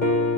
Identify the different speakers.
Speaker 1: thank you